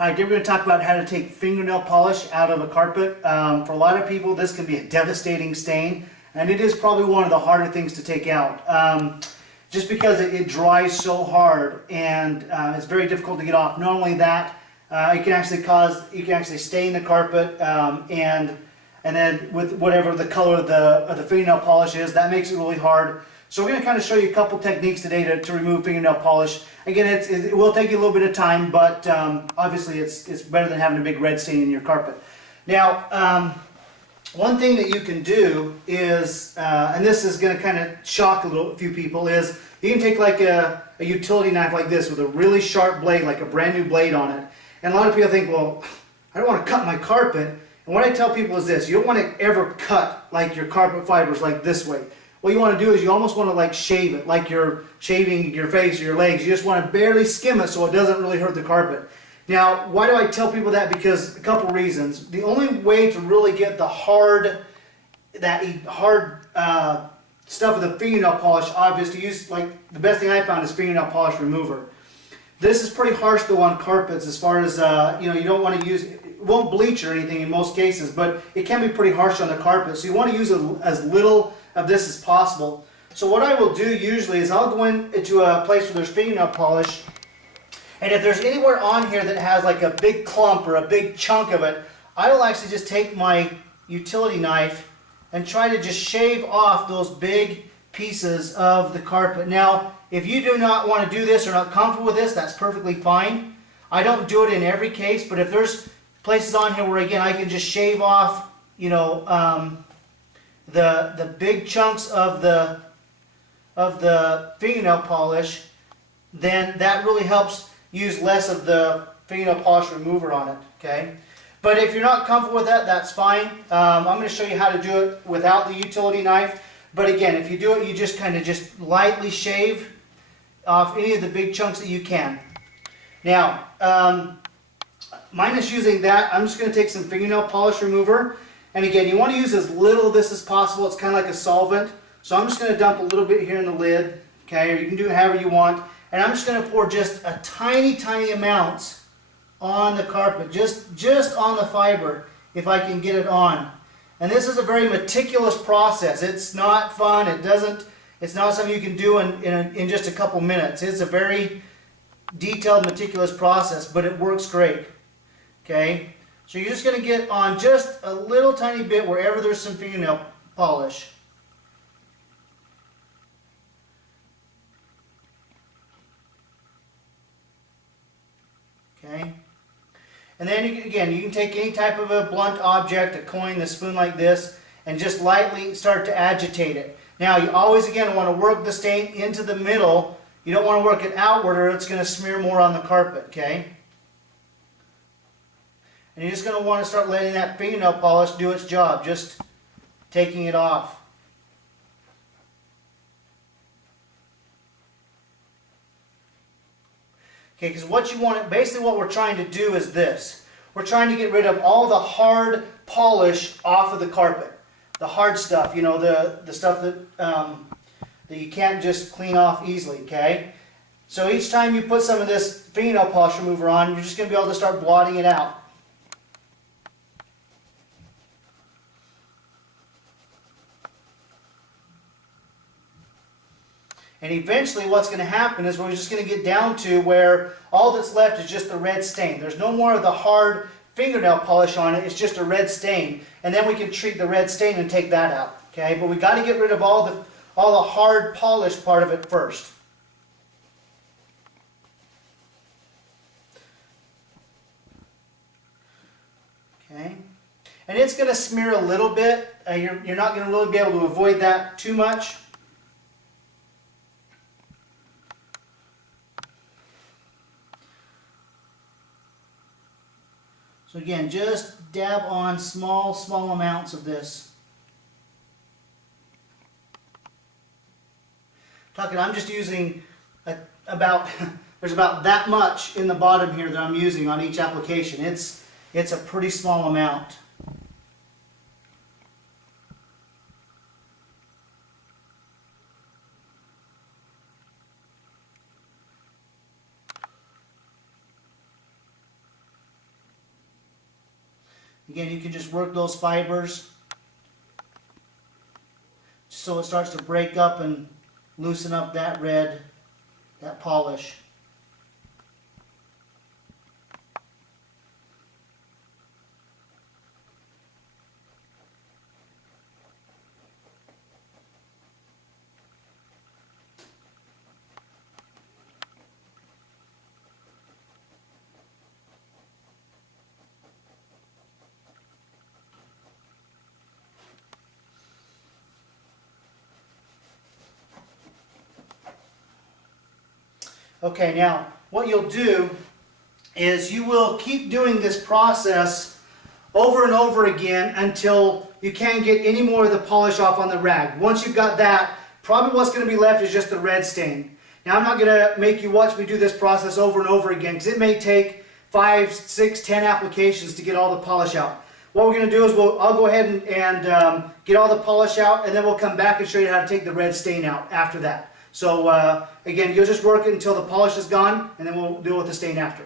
Hi, today we're going to talk about how to take fingernail polish out of a carpet. For a lot of people, this can be a devastating stain, and it is probably one of the harder things to take out. Just because it dries so hard and it's very difficult to get off. Not only that, it can actually you can actually stain the carpet, and then with whatever the color of the fingernail polish is, that makes it really hard. So we're going to kind of show you a couple techniques today to remove fingernail polish. Again, it will take you a little bit of time, but obviously it's better than having a big red stain in your carpet. Now, one thing that you can do is, and this is going to kind of shock a few people, is you can take like a utility knife like this with a really sharp blade, like a brand new blade on it. And a lot of people think, well, I don't want to cut my carpet. And what I tell people is this: you don't want to ever cut like your carpet fibers like this way. What you want to do is you almost want to like shave it, like you're shaving your face or your legs. You just want to barely skim it so it doesn't really hurt the carpet. Now, why do I tell people that? Because a couple reasons. The only way to really get the hard stuff of the fingernail polish off is to use, like, the best thing I found is fingernail polish remover. This is pretty harsh though on carpets, as far as you don't want to use. It won't bleach or anything in most cases, but it can be pretty harsh on the carpet. So you want to use as little of this as possible. So what I will do usually is I'll go into a place where there's fingernail polish, and if there's anywhere on here that has like a big clump or a big chunk of it, I will actually just take my utility knife and try to just shave off those big pieces of the carpet. Now, if you do not want to do this or not comfortable with this, that's perfectly fine. I don't do it in every case, but if there's places on here where, again, I can just shave off, the big chunks of the fingernail polish, then that really helps use less of the fingernail polish remover on it. Okay, but if you're not comfortable with that, that's fine. I'm going to show you how to do it without the utility knife. But again, if you do it, you just kind of just lightly shave off any of the big chunks that you can. Now, minus using that, I'm just going to take some fingernail polish remover. And again, you want to use as little of this as possible. It's kind of like a solvent. So I'm just going to dump a little bit here in the lid, okay, or you can do it however you want. And I'm just going to pour just a tiny, tiny amounts on the carpet, just on the fiber, if I can get it on. And this is a very meticulous process. It's not fun. It's not something you can do in just a couple minutes. It's a very detailed, meticulous process, but it works great. Okay, so you're just going to get on just a little tiny bit wherever there's some fingernail polish. Okay, and then you can take any type of a blunt object, a coin, a spoon like this, and just lightly start to agitate it. Now, you always, again, want to work the stain into the middle. You don't want to work it outward, or it's going to smear more on the carpet. Okay, and you're just going to want to start letting that fingernail polish do its job, just taking it off. Okay, because what you want, basically what we're trying to do is this. We're trying to get rid of all the hard polish off of the carpet. The hard stuff, the stuff that you can't just clean off easily, okay? So each time you put some of this fingernail polish remover on, you're just going to be able to start blotting it out. And eventually what's going to happen is we're just going to get down to where all that's left is just the red stain. There's no more of the hard fingernail polish on it, it's just a red stain. And then we can treat the red stain and take that out. Okay, but we got to get rid of all the hard polish part of it first. Okay, and it's going to smear a little bit. You're not going to really be able to avoid that too much. So again, just dab on small amounts of this. I'm just using there's about that much in the bottom here that I'm using on each application. It's a pretty small amount. Again, you can just work those fibers so it starts to break up and loosen up that red, that polish. Okay, now what you'll do is you will keep doing this process over and over again until you can't get any more of the polish off on the rag. Once you've got that, probably what's going to be left is just the red stain. Now I'm not going to make you watch me do this process over and over again because it may take 5, 6, 10 applications to get all the polish out. What we're going to do is I'll go ahead and get all the polish out, and then we'll come back and show you how to take the red stain out after that. So again, you'll just work it until the polish is gone, and then we'll deal with the stain after.